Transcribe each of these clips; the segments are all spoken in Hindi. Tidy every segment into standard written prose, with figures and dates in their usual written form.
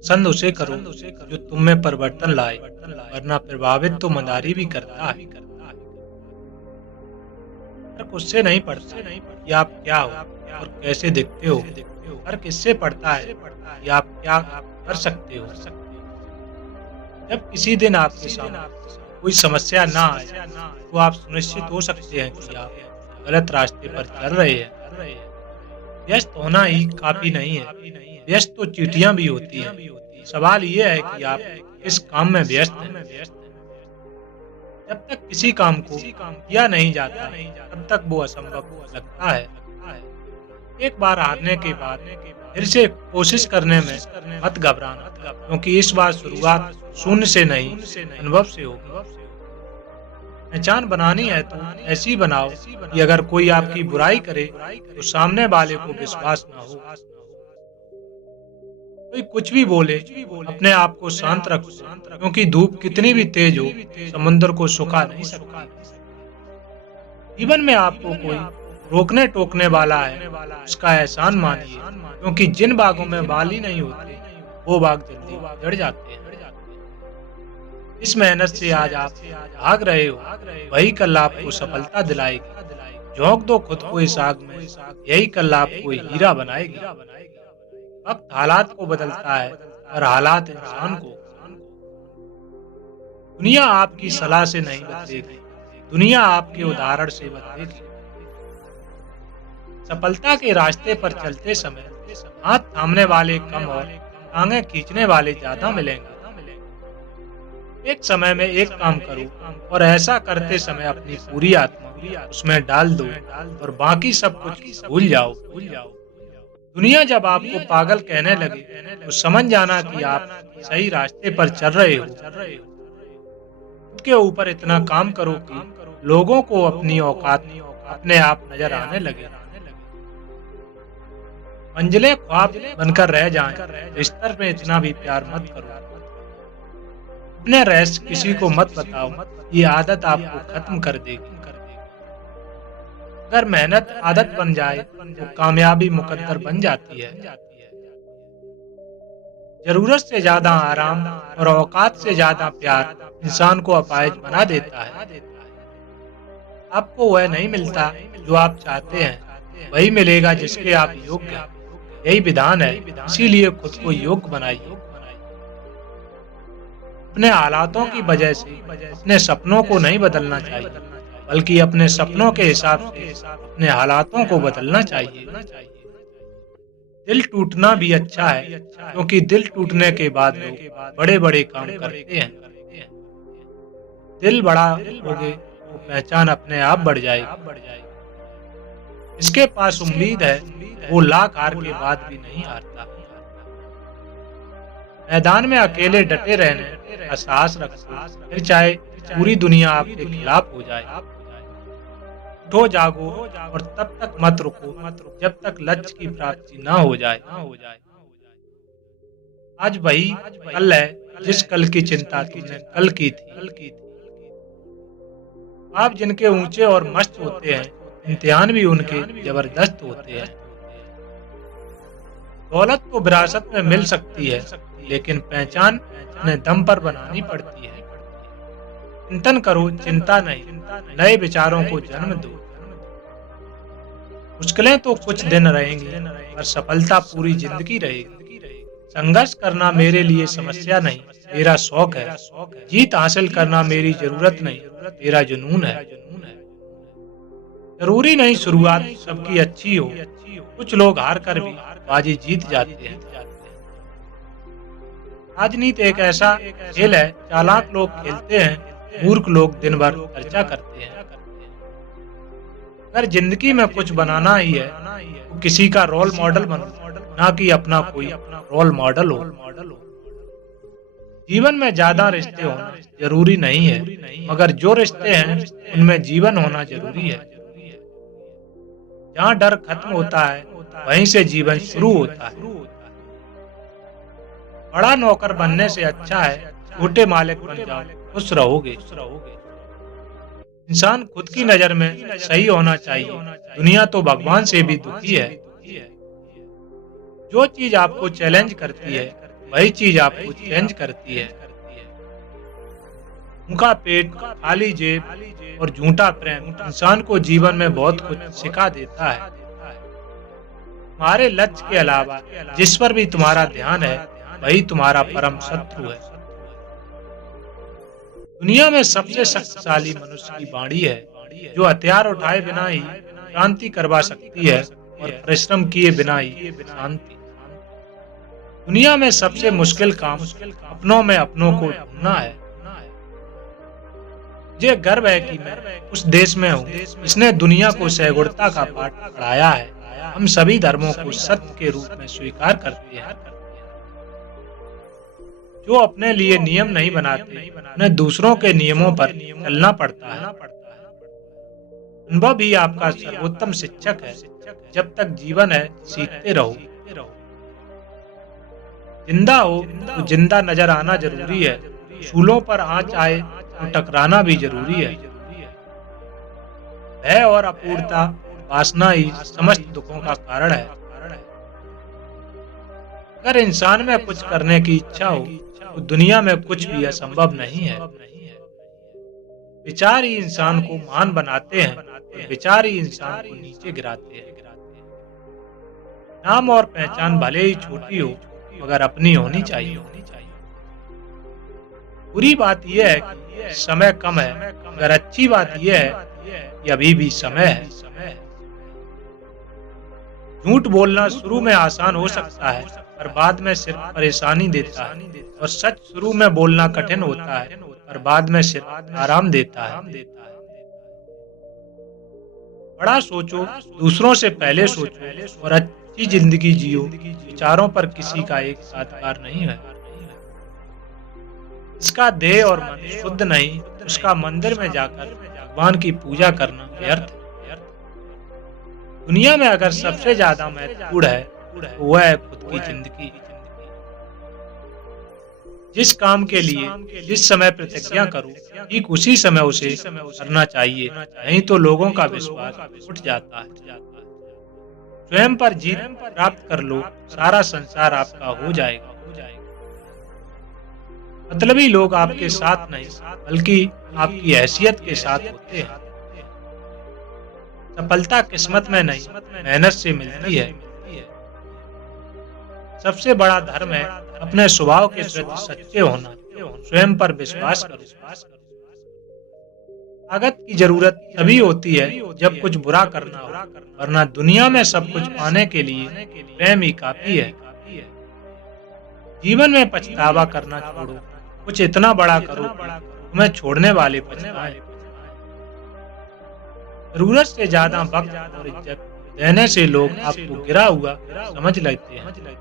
पसंद उसे करो जो तुम में परिवर्तन लाए, वरना प्रभावित तो मदारी भी करता है। फर्क उससे नहीं पड़ता कि आप क्या हो और कैसे दिखते हो, फर्क इससे पड़ता है कि आप क्या कर सकते हो। जब किसी दिन आपके सामने कोई समस्या ना आए, तो आप सुनिश्चित हो सकते हैं कि आप गलत रास्ते पर चल रहे हैं। व्यस्त होना ही काफी नहीं है, व्यस्त तो चींटियां भी होती हैं। सवाल यह है कि आप किस काम में व्यस्त हैं। जब तक किसी काम को किया नहीं जाता, तब तक वो असंभव लगता है। एक बार हारने के बाद फिर से कोशिश करने में मत घबराना, क्योंकि इस बार शुरुआत शून्य से नहीं, अनुभव से होगी। पहचान बनानी है तो ऐसी बनाओ कि अगर कोई आपकी बुराई करे तो सामने वाले को विश्वास ना हो। कोई कुछ भी बोले, अपने आप को शांत रखो, क्योंकि धूप कितनी भी तेज हो, समुद्र को सुखा नहीं सकती। जीवन में आपको कोई रोकने टोकने वाला है, उसका एहसान मानिए, क्योंकि जिन बागों में बाली नहीं होते, वो बाग जल्दी उजड़ जाते हैं। इस मेहनत से आज आप भाग रहे हो, वही कल आपको सफलता दिलाएगी। झोंक दो खुद को इस आग में, यही कल आपको हीरा बनाएगी। वक्त हालात को बदलता है, पर हालात इंसान को। दुनिया आपकी सलाह से नहीं बदलेगी, दुनिया आपके उदाहरण से बदलेगी। सफलता के रास्ते पर चलते समय हाथ थामने वाले कम और टांगें खींचने वाले ज्यादा मिलेंगे। एक समय में एक काम करो और ऐसा करते समय अपनी पूरी आत्मा उसमें डाल दो और बाकी सब कुछ भूल जाओ। दुनिया जब आपको पागल कहने लगे, तो समझ जाना कि आप सही रास्ते पर चल रहे हो। खुद के ऊपर इतना काम करो कि लोगों को अपनी औकात अपने आप नजर आने लगे। मंजिलें ख्वाब बनकर रह जाएं, बिस्तर में इतना भी प्यार मत करो। अपने रहस्य किसी को मत बताओ, ये आदत आपको खत्म कर देगी। अगर मेहनत आदत बन जाए, तो कामयाबी मुकद्दर बन जाती है। जरूरत से ज्यादा आराम और औकात से ज्यादा प्यार इंसान को अपाहिज बना देता है। आपको वह नहीं मिलता जो आप चाहते हैं, वही मिलेगा जिसके आप योग्य हैं। यही विधान है, इसीलिए खुद को योग्य बनाइए। अपने हालातों की वजह से अपने सपनों को नहीं बदलना चाहिए, बल्कि अपने सपनों के हिसाब से अपने हालातों को बदलना चाहिए। दिल टूटना भी अच्छा है, क्योंकि दिल टूटने के बाद लोग बड़े-बड़े काम करते हैं। दिल बड़ा होगे तो पहचान अपने आप बढ़ जाएगी। इसके पास उम्मीद है, वो लाख हार के बाद भी नहीं हारता। मैदान में अकेले डटे रहने का साहस रखो, फिर चाहे पूरी दुनिया आपके खिलाफ हो जाए। उठो जागो और तब तक मत रुको जब तक लक्ष्य की प्राप्ति ना हो जाए। आज वही कल है जिस कल की चिंता तुमने कल की थी। आप जिनके ऊंचे और मस्त होते हैं, इम्तिहान भी उनके जबरदस्त होते हैं। दौलत तो विरासत में मिल सकती है, लेकिन पहचान अपने दम पर बनानी पड़ती है। चिंतन करो, चिंता नहीं, नए विचारों को जन्म दो। मुश्किलें तो कुछ दिन रहेंगी, पर सफलता पूरी जिंदगी रहेगी। संघर्ष करना मेरे लिए समस्या नहीं, मेरा शौक है। जीत हासिल करना मेरी जरूरत नहीं, मेरा जुनून है। जरूरी नहीं शुरुआत सबकी अच्छी हो, कुछ लोग हार कर भी बाजी जीत जाते हैं। राजनीति एक ऐसा खेल है, चालाक लोग खेलते हैं, मूर्ख लोग दिन भर चर्चा करते हैं। अगर जिंदगी में कुछ बनाना ही है, तो किसी का रोल मॉडल बनो, ना कि अपना कोई रोल मॉडल हो। जीवन में ज्यादा रिश्ते होना जरूरी नहीं है, मगर जो रिश्ते हैं उनमें जीवन होना जरूरी है। जहाँ डर खत्म होता है, वहीं से जीवन शुरू होता है। बड़ा नौकर बनने से अच्छा है छोटे मालिक बन जाओ, खुश रहोगे। इंसान खुद की नजर में सही होना चाहिए, दुनिया तो भगवान से भी दुखी है। जो चीज आपको चैलेंज करती है, वही चीज आपको चेंज करती है। उनका पेट, खाली जेब और झूठा प्रेम इंसान को जीवन में बहुत कुछ सिखा देता है। तुम्हारे लक्ष्य के अलावा जिस पर भी तुम्हारा ध्यान है वही तुम्हारा परम शत्रु है। दुनिया में सबसे शक्तिशाली मनुष्य की वाणी है, जो हथियार उठाए बिना ही क्रांति करवा सकती है और परिश्रम किए बिना ही शांति। दुनिया में सबसे मुश्किल काम अपनों में अपनों को ढूंढना है। मुझे गर्व है कि मैं उस देश में हूँ जिसने दुनिया को सहिष्णुता का पाठ पढ़ाया है। हम सभी धर्मों को सत्य के रूप में स्वीकार करते हैं। जो अपने लिए नियम नहीं बनाते, उन्हें दूसरों के नियमों पर चलना पड़ता है। अनुभव ही आपका सर्वोत्तम शिक्षक है। जब तक जीवन है सीखते रहो। जिंदा हो तो जिंदा नजर आना जरूरी है। सूलों पर आंच आए तो टकराना भी जरूरी है। भय और अपूर्णता, वासना ही समस्त दुखों का कारण है। अगर इंसान में कुछ करने की इच्छा हो तो दुनिया में कुछ भी असंभव नहीं है। विचार ही इंसान को महान बनाते हैं और विचार ही इंसान को नीचे गिराते हैं। नाम और पहचान भले ही छोटी हो मगर अपनी होनी चाहिए। बुरी बात यह है कि समय कम है, मगर अच्छी बात यह है कि अभी भी समय है। झूठ बोलना शुरू में आसान हो सकता है पर बाद में सिर्फ परेशानी देता है, और सच शुरू में बोलना कठिन होता है पर बाद में सिर्फ आराम देता है। बड़ा सोचो, दूसरों से पहले सोचो और अच्छी जिंदगी जियो। विचारों पर किसी का एक अधिकार नहीं है। इसका देह और मन शुद्ध नहीं, उसका मंदिर में जाकर भगवान की पूजा करना व्यर्थ है। दुनिया में अगर सबसे ज्यादा महत्वपूर्ण है तो वह है खुद की जिंदगी। जिस काम के लिए जिस समय प्रतिज्ञा करो, ठीक उसी समय उसे करना चाहिए, नहीं तो लोगों का विश्वास उठ जाता है। स्वयं पर जीत प्राप्त कर लो, सारा संसार आपका हो जाएगा। मतलबी लोग आपके साथ नहीं बल्कि आपकी हैसियत के साथ होते हैं। सफलता किस्मत में नहीं, मेहनत से मिलती है। सबसे बड़ा धर्म है अपने स्वभाव के प्रति सच्चे होना। स्वयं पर विश्वास करो। ताकत की जरूरत तभी होती है जब कुछ बुरा करना हो, वरना दुनिया में सब कुछ पाने के लिए प्रेम ही काफी है। जीवन में पछतावा करना छोड़ो, कुछ इतना बड़ा करो तुम्हें छोड़ने वाले पछताएं। जरूरत से ज्यादा वक्त और इज्जत देने से लोग आपको गिरा हुआ समझ लेते हैं।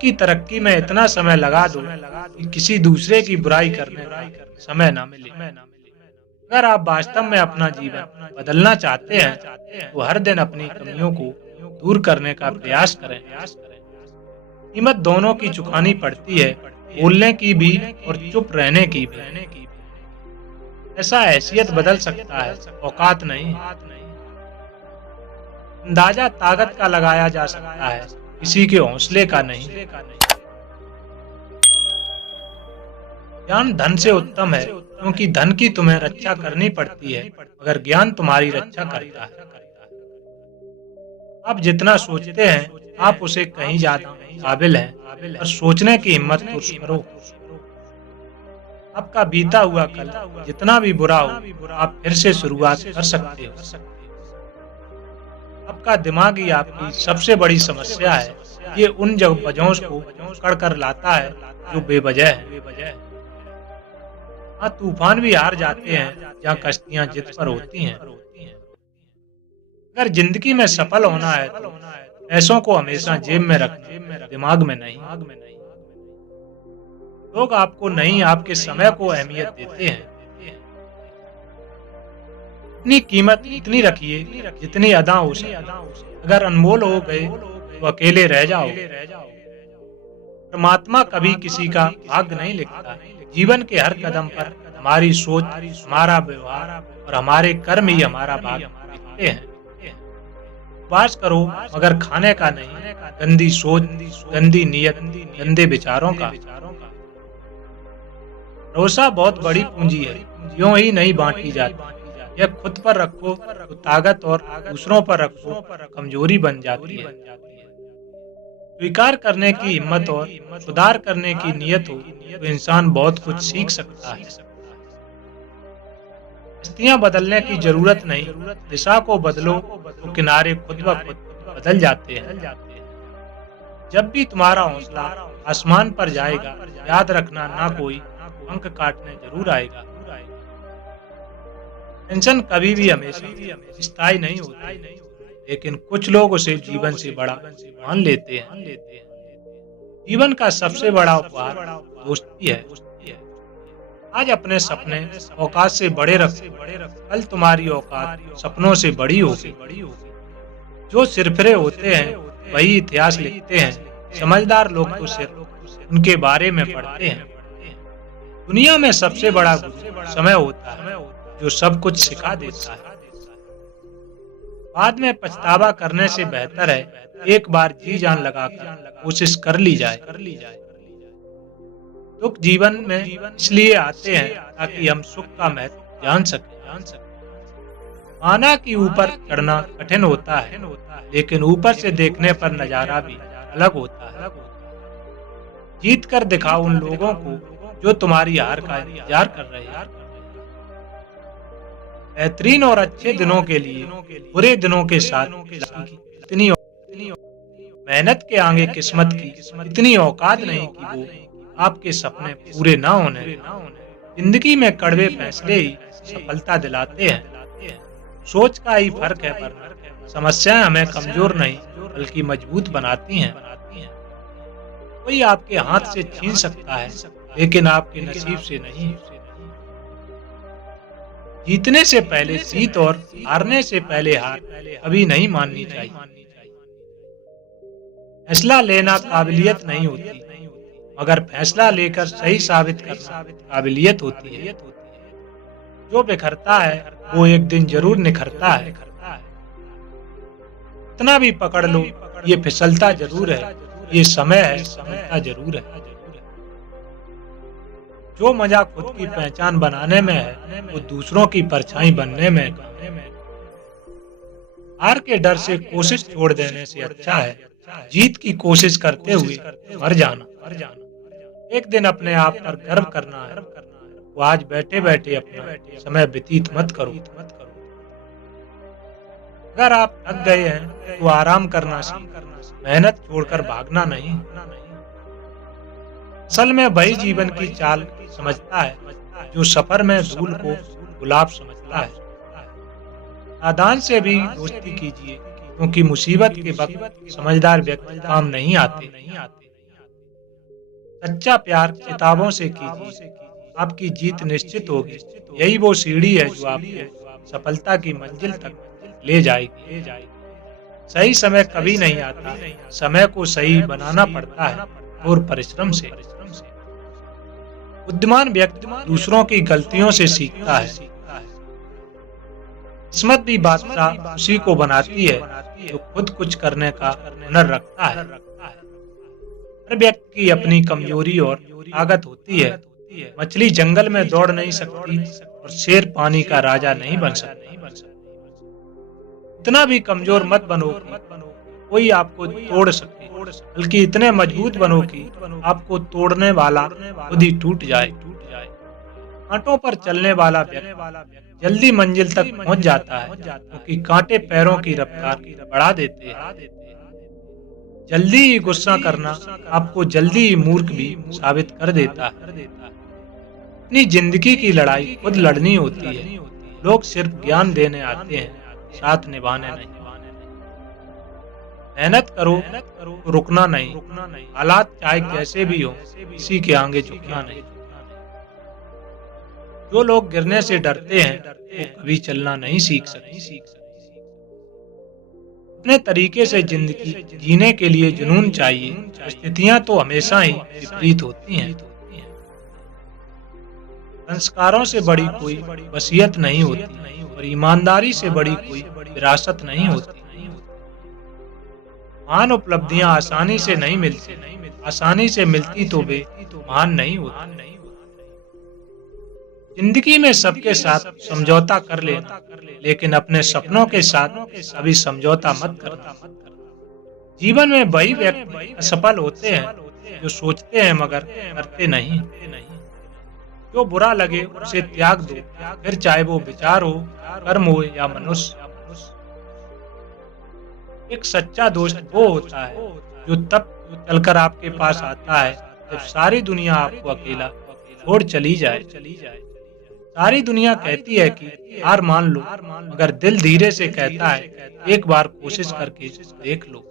की तरक्की में इतना समय लगा दो कि किसी दूसरे की बुराई करने का समय ना मिले। अगर आप वास्तव में अपना जीवन बदलना चाहते हैं तो हर दिन अपनी कमियों को दूर करने का प्रयास करें। कीमत दोनों की चुकानी पड़ती है, बोलने की भी और चुप रहने की भी। ऐसा हैसियत बदल सकता है, औकात नहीं। अंदाजा ताकत का लगाया जा सकता है, किसी के हौसले का नहीं। ज्ञान धन से उत्तम है, क्योंकि धन की तुम्हें रक्षा करनी पड़ती है मगर ज्ञान तुम्हारी रक्षा करता है। आप जितना सोचते हैं आप उसे कहीं ज्यादा काबिल हैं, और सोचने की हिम्मत तो करो। आपका बीता हुआ कल जितना भी बुरा हो, आप फिर से शुरुआत कर सकते हो। आपका दिमाग ही आपकी सबसे बड़ी समस्या है। ये उन वजहों को पकड़ कर लाता है जो बेवजह है। हाँ, तूफान भी हार जाते हैं जहाँ कश्तियाँ जिद पर होती हैं। अगर जिंदगी में सफल होना है तो पैसों को हमेशा जेब में रखना, दिमाग में नहीं। लोग आपको नहीं, आपके समय को अहमियत देते हैं। अपनी कीमत इतनी रखिए जितनी अदा हो सके। अगर अनमोल हो गए तो अकेले रह जाओ। परमात्मा कभी किसी का भाग्य नहीं लिखता। जीवन के हर कदम पर हमारी सोच, हमारा व्यवहार और हमारे कर्म ही हमारा भाग्य लिखते हैं। उपवास करो मगर खाने का नहीं, गंदी सोच, गंदी नीयत, गंदे विचारों का। भरोसा बहुत बड़ी पूंजी है, यूं ही नहीं बांटी जाती। यह खुद पर रखो तो ताकत और दूसरों पर रखो कमजोरी बन जाती है। स्वीकार करने की हिम्मत और सुधार करने की नीयत हो तो इंसान बहुत कुछ सीख सकता है। स्थितियां बदलने की जरूरत नहीं, दिशा को बदलो तो किनारे खुद ब खुद बदल जाते हैं। जब भी तुम्हारा हौसला आसमान पर जाएगा, याद रखना ना कोई पंख काटने जरूर आएगा। टेंशन कभी भी हमेशा स्थायी नहीं होती, लेकिन कुछ लोग उसे जीवन से बड़ा मान लेते हैं। जीवन का सबसे बड़ा उपहार दोस्ती है। आज अपने सपने औकात से बड़े रखो, कल तुम्हारी औकात सपनों से बड़ी होगी। जो सिरफिरे होते हैं वही इतिहास लिखते हैं, समझदार लोग तो सिर्फ उनके बारे में पढ़ते हैं। दुनिया में सबसे बड़ा गुरु समय होता है, जो सब कुछ सिखा देता है। बाद में पछतावा करने से बेहतर है एक बार जी जान लगाकर कोशिश कर ली जाए। दुख जीवन में इसलिए आते हैं ताकि हम सुख का महत्व जान सकें। माना कि ऊपर चढ़ना कठिन होता है, लेकिन ऊपर से देखने पर नजारा भी अलग होता है। जीत कर दिखाओ उन लोगों को जो तुम्हारी हार का इंतजार कर रहे हैं। बेहतरीन और अच्छे दिनों के लिए बुरे दिनों के साथ इतनी मेहनत के आगे किस्मत की इतनी औकात नहीं कि वो आपके सपने पूरे ना होने। जिंदगी में कड़वे फैसले ही सफलता दिलाते हैं। सोच का ही फर्क है, पर समस्याएं हमें कमजोर नहीं बल्कि मजबूत बनाती हैं। कोई आपके हाथ से छीन सकता है, लेकिन आपके नसीब से नहीं। जीतने से पहले जीत और हारने से पहले हार कभी नहीं माननी चाहिए। फैसला लेना काबिलियत नहीं होती, मगर फैसला लेकर सही साबित करना काबिलियत होती है। जो बिखरता है वो एक दिन जरूर निखरता है। इतना भी पकड़ लो, ये फिसलता जरूर है, ये समय है संभलता जरूर है। जो मजा खुद की पहचान बनाने में है वो दूसरों की परछाई बनने में। हार के डर से कोशिश छोड़ देने से अच्छा है जीत की कोशिश करते हुए मर जाना। एक दिन अपने आप पर गर्व करना है, वो आज बैठे बैठे अपना समय व्यतीत मत करो। अगर आप थक गए हैं तो आराम करना सीखो, मेहनत छोड़कर भागना नहीं। असल में वही जीवन की चाल समझता है जो सफर में धूल को गुलाब समझता है। नादान से भी दोस्ती कीजिए, क्योंकि मुसीबत के वक्त समझदार व्यक्ति काम नहीं आते। सच्चा प्यार किताबों से कीजिए, आपकी जीत निश्चित होगी। यही वो सीढ़ी है जो आपको सफलता की मंजिल तक ले जाएगी। सही समय कभी नहीं आता, समय को सही बनाना पड़ता है और परिश्रम से। बुद्धिमान व्यक्ति दूसरों की गलतियों से सीखता है। किस्मत भी बादशाह उसी को बनाती है जो खुद कुछ करने का हुनर रखता है। हर व्यक्ति की अपनी कमजोरी और ताकत होती है। मछली जंगल में दौड़ नहीं सकती और शेर पानी का राजा नहीं बन सकता। इतना भी कमजोर मत बनो कोई आपको तोड़ सके, बल्कि इतने मजबूत बनो कि आपको तोड़ने वाला खुद ही टूट जाए। कांटों पर चलने वाला व्यक्ति जल्दी मंजिल तक पहुंच जाता है, क्योंकि कांटे पैरों की रफ्तार बढ़ा देते हैं। जल्दी ही गुस्सा करना आपको जल्दी ही मूर्ख भी साबित कर देता है। अपनी जिंदगी की लड़ाई खुद लड़नी होती है। लोग सिर्फ ज्ञान देने आते हैं, साथ निभाने नहीं। मेहनत करो तो रुकना नहीं। हालात चाहे कैसे भी हो, किसी के आगे झुकना नहीं। जो लोग गिरने से डरते हैं वो कभी चलना नहीं सीख सकते। अपने तरीके से जिंदगी जीने के लिए जुनून चाहिए। स्थितियां तो हमेशा ही विपरीत होती हैं। संस्कारों से बड़ी कोई वसीयत नहीं होती और ईमानदारी से बड़ी कोई विरासत नहीं होती। महान उपलब्धियां आसानी से नहीं मिलती, आसानी से मिलती तो वे महान नहीं होती। जिंदगी में सबके साथ समझौता कर लेना, लेकिन अपने सपनों के साथ कभी समझौता मत करना। जीवन में वही व्यक्ति असफल होते हैं जो सोचते हैं मगर करते नहीं। जो बुरा लगे उसे त्याग दो, फिर चाहे वो विचार हो, कर्म हो या मनुष्य। एक सच्चा दोस्त वो होता है जो तब चलकर आपके पास आता है जब सारी दुनिया आपको अकेला छोड़ चली जाए। सारी दुनिया कहती है कि हार मान लो, मगर दिल धीरे से कहता है एक बार कोशिश करके देख लो।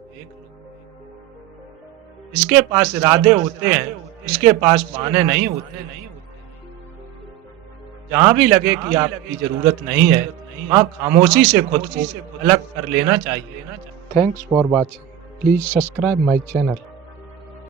इसके पास इरादे होते हैं, इसके पास बहाने नहीं होते। जहाँ भी लगे कि आपकी जरूरत नहीं है, वहाँ खामोशी से खुद को अलग कर लेना चाहिए। Thanks for watching. Please subscribe my channel.